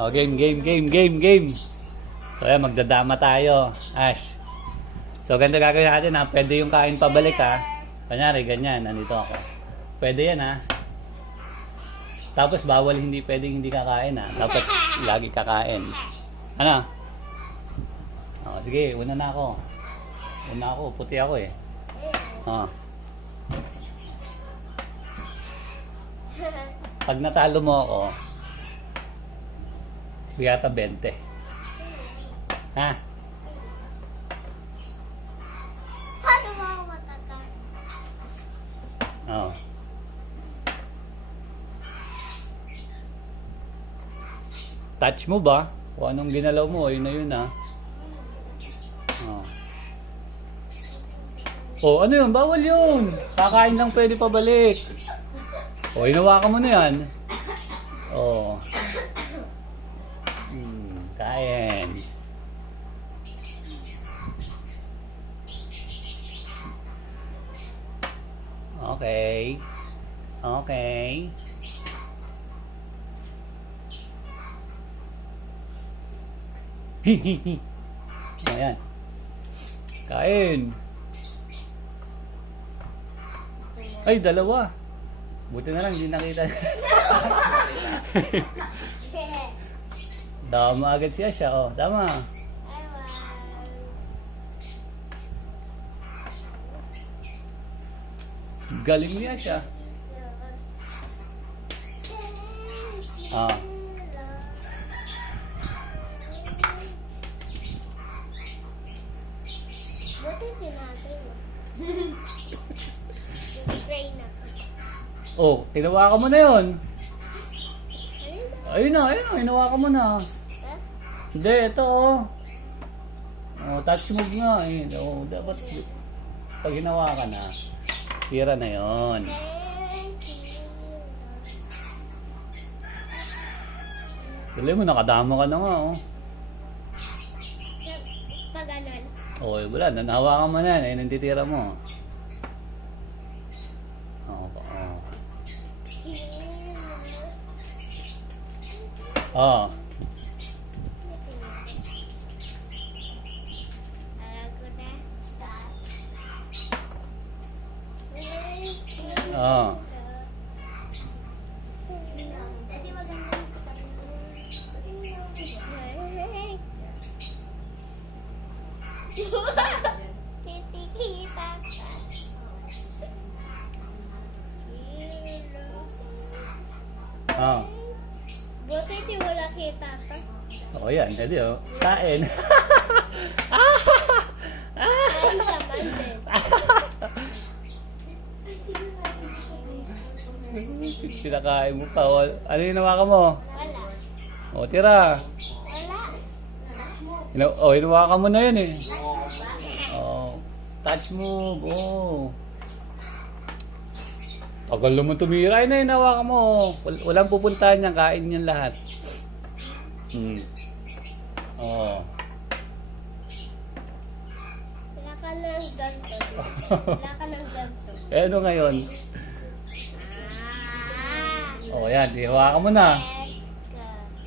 Oh, game. So, ayan, magdadama tayo. Ash. So, ganito gagawin natin, ha. Pwede yung kain pabalik, ha. Kunyari, ganyan. Nandito ako. Pwede yan, ha. Tapos, bawal pwedeng hindi kakain, ha. Tapos, lagi kakain. Ano? Oh, sige, una na ako. Puti ako, eh. Oh. Pag natalo mo ako, yata 20. Ha? Paano mo ako matatag? Oo. Touch mo ba? Kung anong ginalaw mo, yun na yun, ha? Oo. Oh, ano yun? Bawal yun. Kakain lang pwede pabalik. Oh, hinawakan mo na yan. Oh. Kain. Okay. Ayan. Kain. Ay, dalawa. Buti na lang, hindi nakita. Tama agad siya siya. Oh, tama. Galing niya siya. Ah. Buti sinabi mo. Pray na. Oh, tinawakan mo na yun. Ayun na. Ayun na, hinawakan mo na. Ha? Hindi, ito oh. Oh, touch move nga eh. Oh, dapat pag hinawakan na, tira na yon. Thank you. Dali mo, nakadama ka na nga oh. Pag ganun. Oh, wala, nanahawakan mo na yan. Ayun ang titira mo. Oh, oh. Oh. Oh. Kitikita ka. Oh. Buti di wala kita ka. Oh, yan. Dali oh. Kain. Ay, saman din. Sinakain mo pa. Oh, ano yung hinawakan mo? Wala. Oh, tira. Wala. Oh, hinawakan mo na yun eh. Oh, touch move. Oh. Tagal naman tumira. Ay na, hinawakan mo. Walang pupuntahan niyan. Kain niyan lahat. Oh. Wala ka ng ganto. Wala ka ng ganto. Eh, ano ngayon? Ah. Oh, yan. Hinawakan mo na.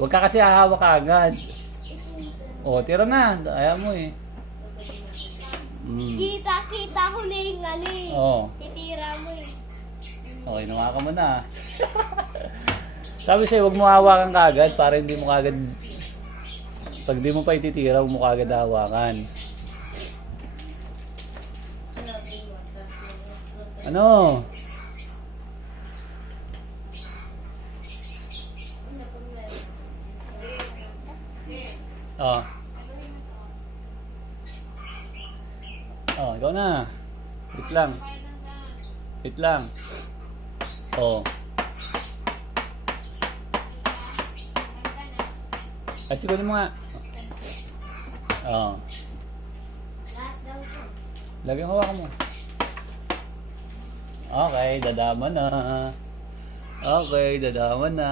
Huwag ka kasi hahawak ka agad. Oh, tira na. Ayaw mo eh. Kita ko na yung ano eh. Oh. Titira mo eh. Oh, hinawakan mo na. Sabi sa'yo, huwag mo hawakan kagad para hindi mo kagad, pag di mo pa ititira, huwag mo kagad hawakan. Ano? Oh. Oh, ikaw na. Wait lang. Wait lang. Oh. Ay, sigurin mo nga. Oh. Lagi ang hawakan mo. Okay, dadama na. Okay, dadama na.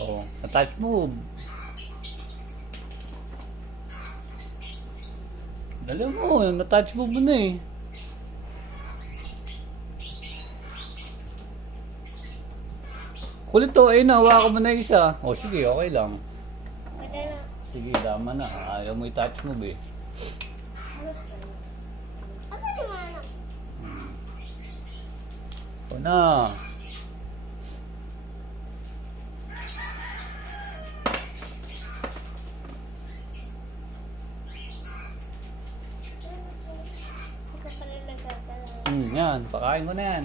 Oh, na-touch move. Dala mo, na-touch move mo na eh. Kulit to, ayun na, hawakan mo na isa. O sige, okay lang. Pwede na. Sige, dama na. Ayaw mo i-touch mo, be. Ano yung ano? O na. Ikaw pala nagkakala. Yan, pakain mo na yan.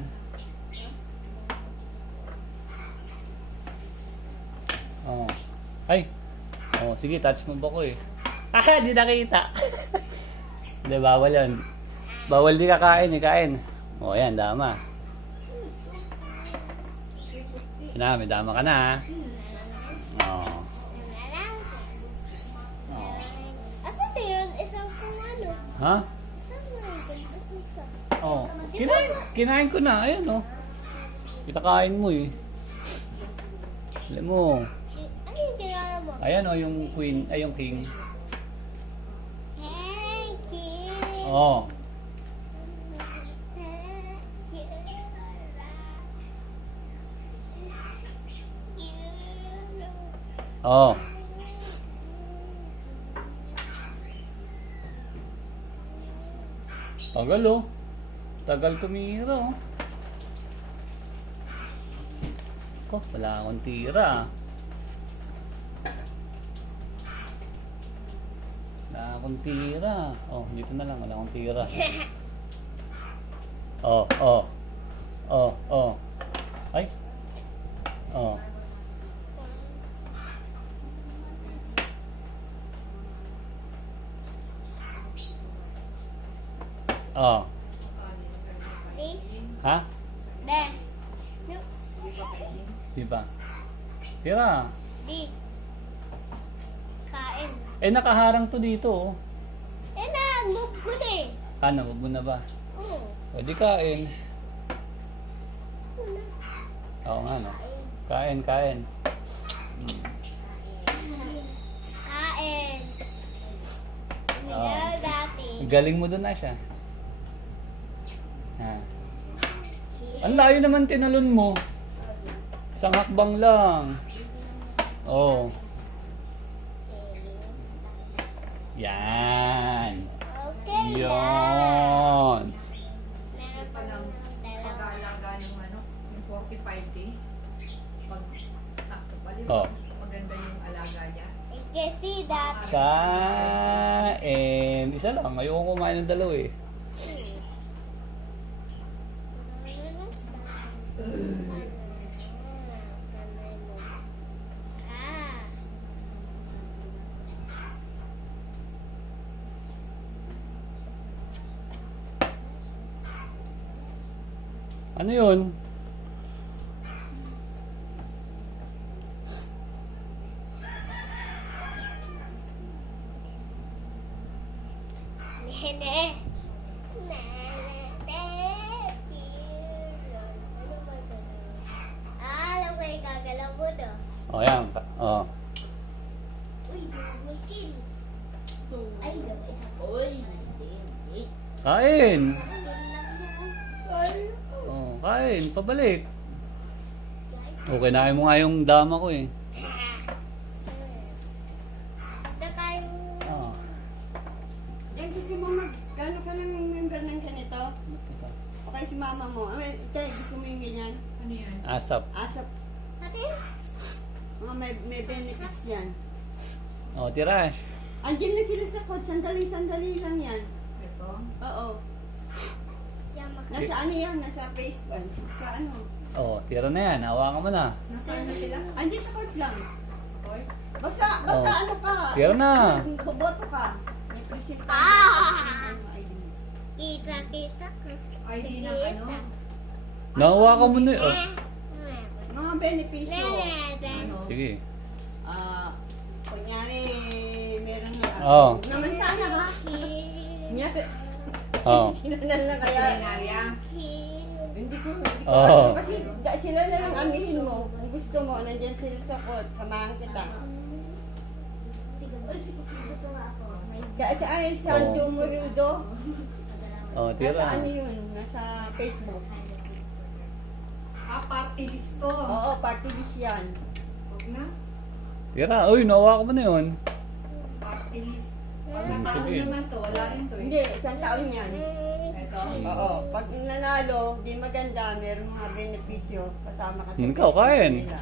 Oh. Ay. Oh, sige, touch mo ba ko eh. Ah, di nakita. Hindi, bawal yan. Bawal di kakain eh, kain. Oh, yan, dama. Na, may dama ka na ha. Oh. Oh. Asan na yun? Isang kung ano? Ha? Saan na yun? Isa. Oh. Kinain ko na. Ayan oh. Kitakain mo eh. Alam mo. Ano yung ginagawa mo? Ayan oh, yung queen, ay yung king. Hey, kid. Oh. Oh. Tagal oh. Tagal tumira oh. Ko, wala akong tira. Wala akong tira. Oh, dito na lang, wala akong tira. Oh, oh. Oh, oh. Ay. Oh. Oh. Di? Ha? Be. No. Di ba? Tira. Di. Kain. Eh, nakaharang to dito oh. Eh na, move ko na eh. Ano, wag mo na ba? Oo. O di kain. Una. Oo nga no. Kain, kain. Kain. Oo. Hindi dati. Galing mo doon na siya. Ha. Ang layo naman tinalon mo. Isang hakbang lang. Oh. Yan. Okay lang. Yon. Meron pa lang dalawa. Pag-aalaga ng ano, yung 45 days. Pag sakto pala, Oh. maganda yung alaga niya. Kasi dati. Kain. Isa lang. Ayoko kumain ng dalawa eh. Ah. Ano yun? Nene. Ano ba ito? Ah, alam ko yung gagalaw mo do. O yan. Oh. Uy, double kill. Ay, double isa po. Kain. Ay. Oh, kain. Pabalik. Okay, nain mo nga yung dama ko eh. Pagkakain mo. Oh. Yan gusto mo gano'n ka ng member ng ganito? O kaya si mama mo. Ay, ikaw, gusto mo yung ganyan? Ano yan? Asap. Asap, Natin? mga may benefits yan. Oh, tirash. Andiyan na sila sa code, sandali-sandali lang yan. Ito? Oo. Yan, Nasa ano yan? Nasa Facebook. Sa ano? Oh, tira na yan. Hawakan mo na. Nasaan na sila? Andiyan sa code lang. Support? Basta Oh. ano ka. Tira na. Boboto ka. May present Ah! Ano, ID. Kita ko. ID ng ano? Nahawakan mo na eh. Oh. Mga benepisyo. Ano? Sige. Kunyari, meron nga. Oo. Naman sana ba? Kunyari, Oh. sila na lang kaya. Kulinarya? Hindi ko Oo. kasi sila na lang amihin mo. Kung gusto mo, nandyan sila sa court, samahan kita. Kaya sa ay, sa Oo. Jumurudo, Oh, nasa tira. ano yun, nasa Facebook. party list to. Oo, party list yan. Huwag na. Tira, uy, nawa ko mo na yun. Party list. Pag Hmm, natalo sige. naman to, wala rin to eh. Hindi, isang taon yan. Ito. Oo, pag nanalo, di maganda, meron mga benepisyo, kasama ka Ikaw, kain. nila.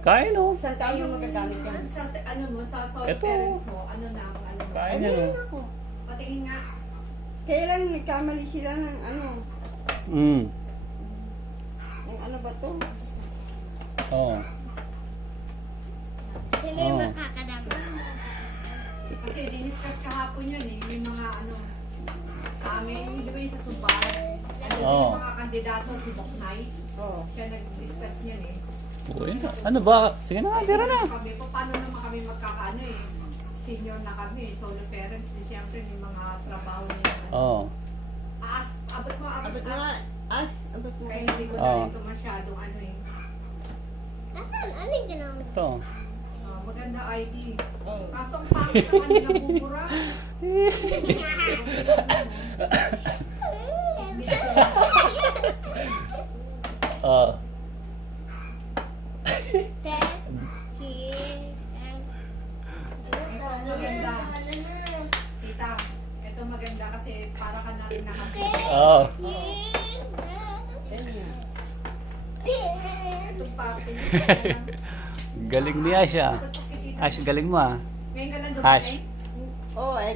Kain oh. Isang taon yung magagamit yan. Sa ano mo, sa soul Ito. parents mo, ano na ang ano mo. Kain Ay, yan meron oh. ako. Patingin nga. Kailan nagkamali sila ng ano? Mm. Ng ano ba to? Oo. Sino yung Oo. makakadama? Kasi diniscuss kahapon yun eh. Yung mga ano, sa amin, di ba yung sa Subar? Ano Oo. yung mga kandidato, si Boknay. Oo. Siya nag-discuss niyan eh. Uy, ano ba? Sige na nga, tira na. Kami, paano naman kami magkakaano eh. Senior na kami, solo parents. Di siyempre may mga trabaho nila. Oo. Abot mo. Abot mo nga. Abot mo Kaya kayo. hindi ko Oo. na ito masyadong ano eh. Nasaan? Ano yung ginamit? Ito. Maganda ID. Oo. Kaso ang pangit naman nila bubura. Oo. Maganda. Tita, ito maganda kasi para ka natin nakasya. Oo. Yan nga. Itong party. Galing niya siya. Ash, galing mo ah. Ngayon ka lang Ash. dumating? Oo, eh,